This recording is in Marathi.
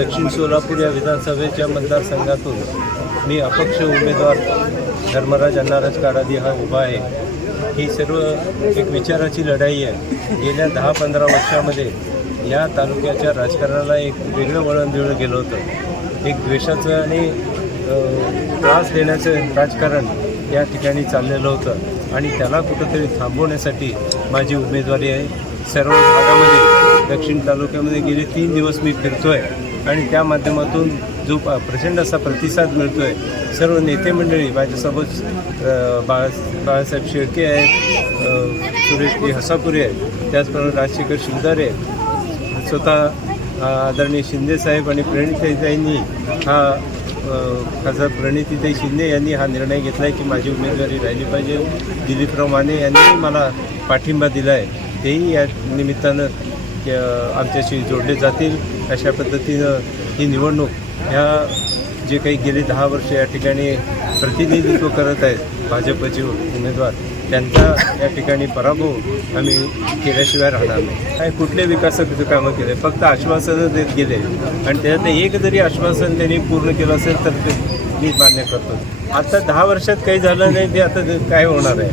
दक्षिण सोलापूर या विधानसभेच्या मतदारसंघातून मी अपक्ष उमेदवार धर्मराज अण्णाराज कारादी हा उभा आहे। ही सर्व एक विचाराची लढाई आहे। गेल्या 10-15 वर्षामध्ये या तालुक्याच्या राजकारणाला एक वेगळं वळण दिलं गेलं होतं। एक द्वेषाचं आणि त्रास देण्याचं राजकारण या ठिकाणी चाललेलं होतं आणि त्याला कुठंतरी थांबवण्यासाठी माझी उमेदवारी आहे। सर्व भागामध्ये दक्षिण तालुक्यामध्ये गेले 3 दिवस मी फिरतो आहे आणि त्या माध्यमातून जो प्रचंड असा प्रतिसाद मिळतो आहे। सर्व नेते मंडळी माझ्यासोबत बाळासाहेब शेळके आहेत, सुरेश हसापुरे आहेत, त्याचप्रमाणे राजशेखर शिवदारे आहेत, स्वतः आदरणीय शिंदेसाहेब आणि प्रणितीताईंनी खासदार प्रणितीताई शिंदे यांनी हा निर्णय घेतला आहे की माझी उमेदवारी राहिली पाहिजे। दिलीपराव माने यांनी मला पाठिंबा दिला आहे, तेही या निमित्तानं आमच्याशी जोडले जातील। अशा पद्धतीनं ही निवडणूक ह्या जे काही गेली 10 वर्ष या ठिकाणी प्रतिनिधित्व करत आहेत भाजपचे उमेदवार, त्यांचा या ठिकाणी पराभव आम्ही केल्याशिवाय राहणार नाही। काय कुठले विकासाचे कामं केले, फक्त आश्वासनं देत गेले आणि त्यात एक जरी आश्वासन त्यांनी पूर्ण केलं असेल तर ते मी मान्य करतो। आता 10 वर्षात काही झालं नाही, ते आता काय होणार आहे।